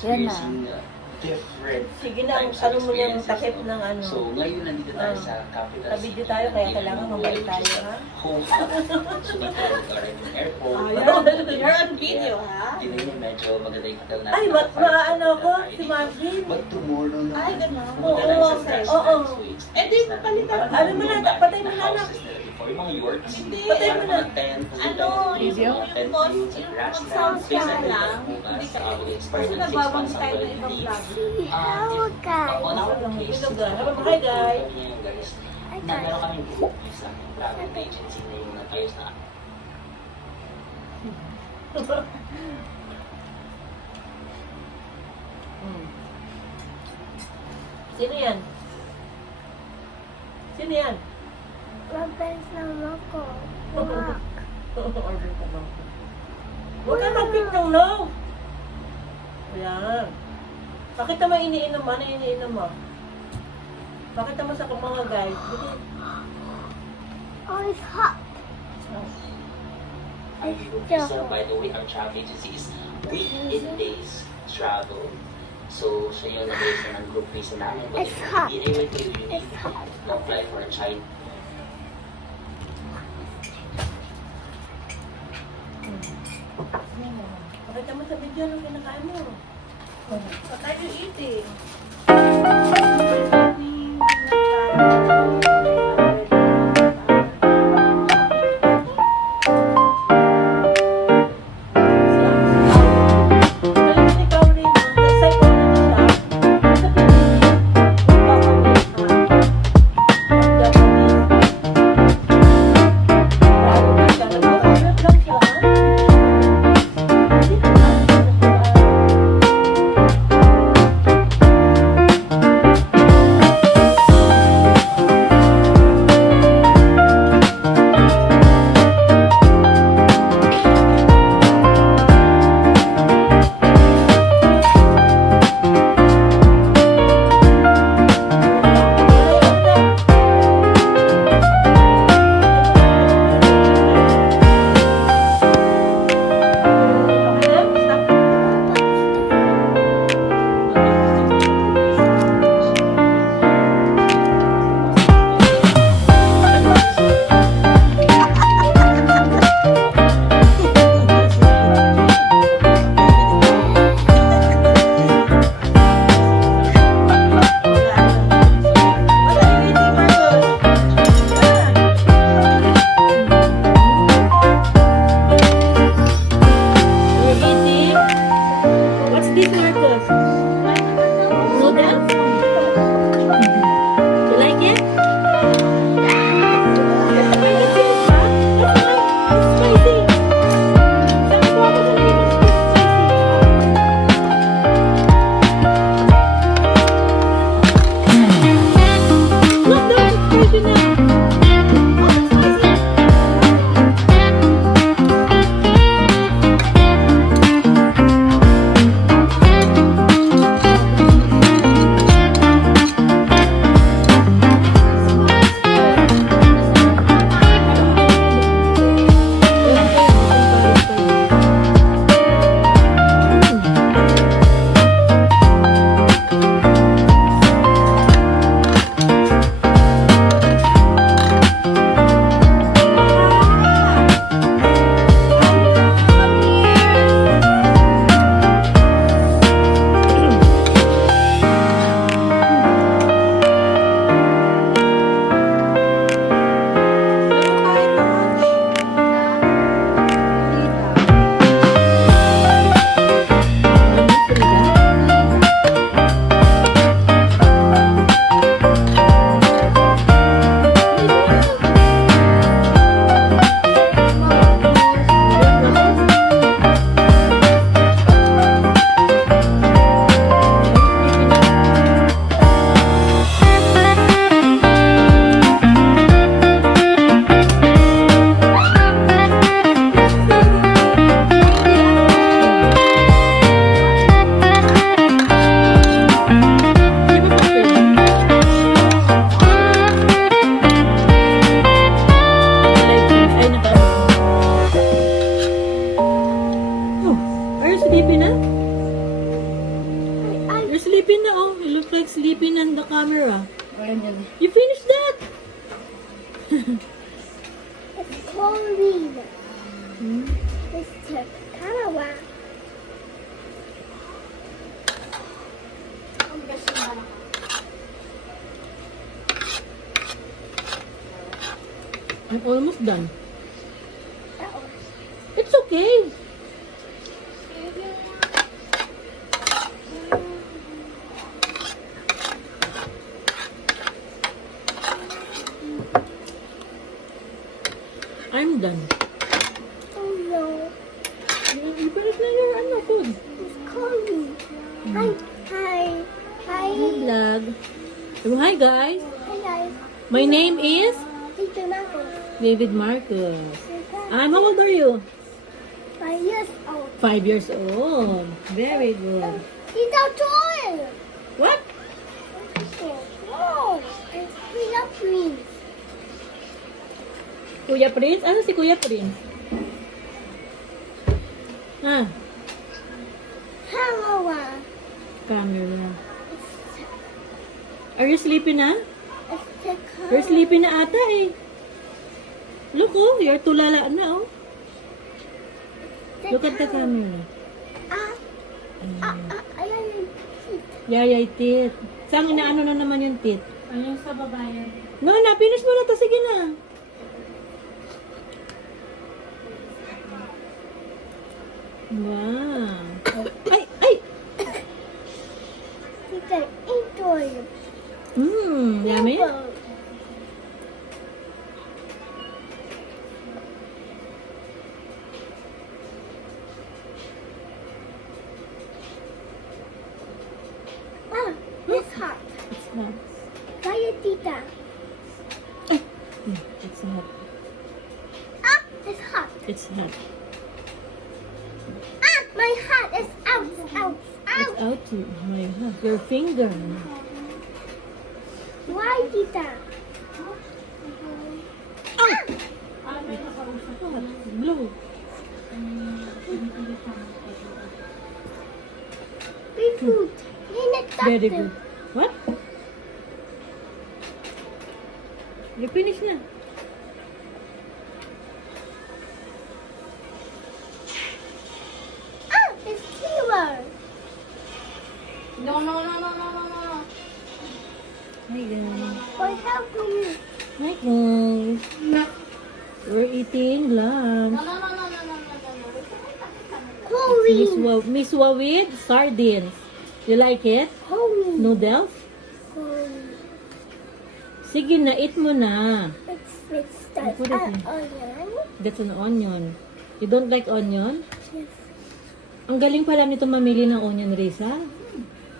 experiencing different Sige na, types of ano mo yung experiences, takip no? ng ano. So, ngayon nandito tayo Ah. sa capital Sa video city tayo, ng kaya Philippines, kailangan mabait which is tayo, the ha? Hong Kong. So, dito nag-arrive yung airport. You're on video, ha? Yun yun, medyo maganda yung hotel natin. Ay, maano ko, si Marvin. But tomorrow naman, Ay, ganun. pumunta tayo Oo, sa okay. Grassland Oo. Suites. Eh, di mo palitan. Alam mo na, patay mo na, anak. Houses na before, yung mga yurts. Hindi. Patay mo na. Mga tent, Ano, Video? yung cost, yung sounds ka lang, hindi ka kasi nagbabang tayo ng ibang vlog. On our case, Bilog ah. Habang hi, guys. na meron kaming group sa aming travel agency na yung nag-ayos na Sino yan? Sino yan? Mabait naman ko. Order ka lang. Huwag ka mag-pick ng no. Ayan. Pakita mo iniinom mo. Ano yung iniinom mo? Pakita mo sa mga guys. Bili. Oh, it's hot. ang group visa. By the way, our travel agency is within days travel. So, siya yung nag-ayos na ng group visa namin. But It's if hot. hindi able to, you need It's hot. to apply for a child. Pakita mo sa video anong kinakain mo. What are you eating? look like sleeping on the camera. Ayan yan. You finished that? It's chlorine. Hmm? It's the carawa. I'm almost done. Uh-oh. It's okay. I'm done. Oh no. You finished na your food. It's chlorine. Hi. Hi. Hi. Hi, vlog. Oh, hi, guys. Hi guys. My name is Tito Marcos. David Marcos. How old are you? 5 years old. 5 years old. Very good. Tito Toy. What? Oh. It's Tito Prince. Kuya Prince? Ano si Kuya Prince? Ah, Hello. camera. Are you sleepy na? It's the You're sleepy na ata eh. Look oh, you're tulala na oh. Look at the camera. Ayan yung Yayay tit. Saan inaano na naman yung tit? Ano sa babayan? No, na, finish mo na to. Sige na. Wow. Ay, ay! Tito Intoy. Yummy. It's hot. It's hot. Kaya tita. It's hot. It's hot. It's hot. My hat is out. It's out to my hand. Your finger. Why tita? Hot. Blue. Big food. Very good. What? You finish na. It's killer. No. Hi guys. Why help me? Hi guys. We're eating lunch. Chlorine. Miss with sardines. You like it? Chlorine. Noodles? Chlorine. Sige na, eat mo na. It's Put it in. onion. That's an onion. You don't like onion? Yes. Ang galing pala nito mamili ng onion, Risa.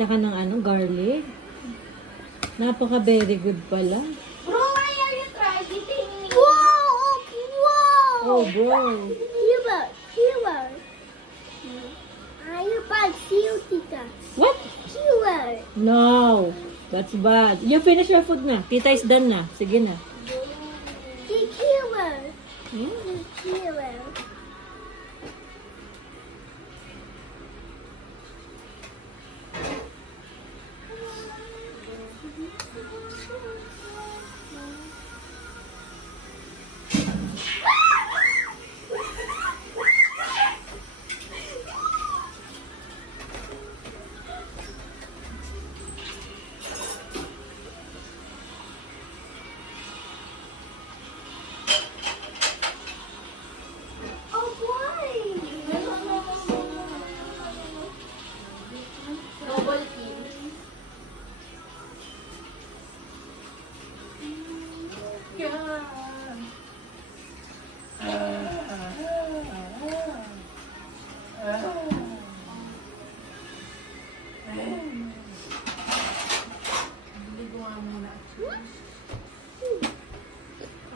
Tsaka ng garlic. Napaka very good pala. Bro, why are you trying eating? Whoa! Oh, bro. Here. Ayun seal, tita. What? Here. No. That's bad. You finish your food na. Tita is done na. Sige na. Here. Hmm? Here. Oh boy! Double team.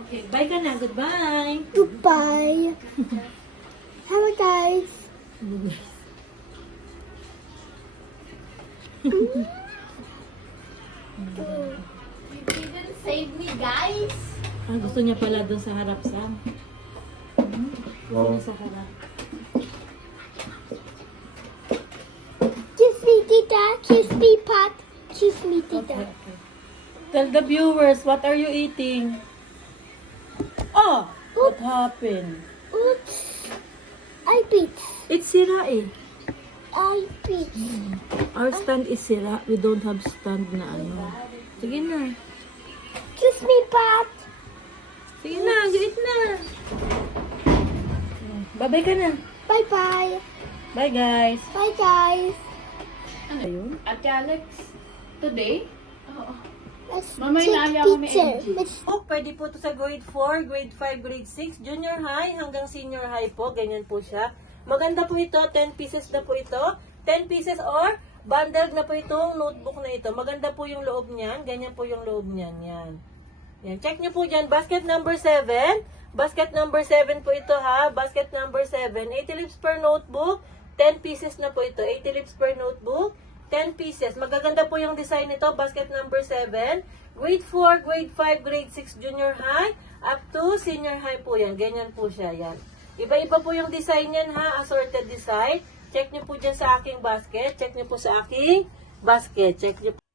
Okay, bye ka na. Goodbye. Goodbye. Hello guys. You didn't save me, guys. Gusto niya pala doon sa harap, Sam. Gusto niya sa harap. Kiss me, tita. Kiss me, Pat. Excuse me, Tita. Tell the viewers, what are you eating? Oh, what happened? Oops. I beat. It's sira eh. I beat. Our stand is sira. We don't have stand na ano. Sige na. Excuse me, Pat. Sige na, gait na. Bye-bye ka na. Bye-bye. Bye guys. Bye, guys. Ayun. Ate Alex, today? Let's Mamaya take inaaya kami, picture. MG. Let's Oh, pwede po to sa grade 4, grade 5, grade 6, junior high hanggang senior high po. Ganyan po siya. Maganda po ito. 10 pieces na po ito. 10 pieces or bundled na po itong notebook na ito. Maganda po yung loob niyan. Ganyan po yung loob niyan. Yan. Yan. Check nyo po dyan. Basket number 7. Basket number 7 po ito ha. Basket number 7. 80 lips per notebook. 10 pieces na po ito. 80 lips per notebook. 10 pieces. Magaganda po yung design nito. Basket number 7. Grade 4, grade 5, grade 6 junior high. Up to senior high po yan. Ganyan po siya. Yan. Iba-iba po yung design yan ha. Assorted design. Check nyo po dyan sa aking basket. Check nyo po sa aking basket. Check nyo po.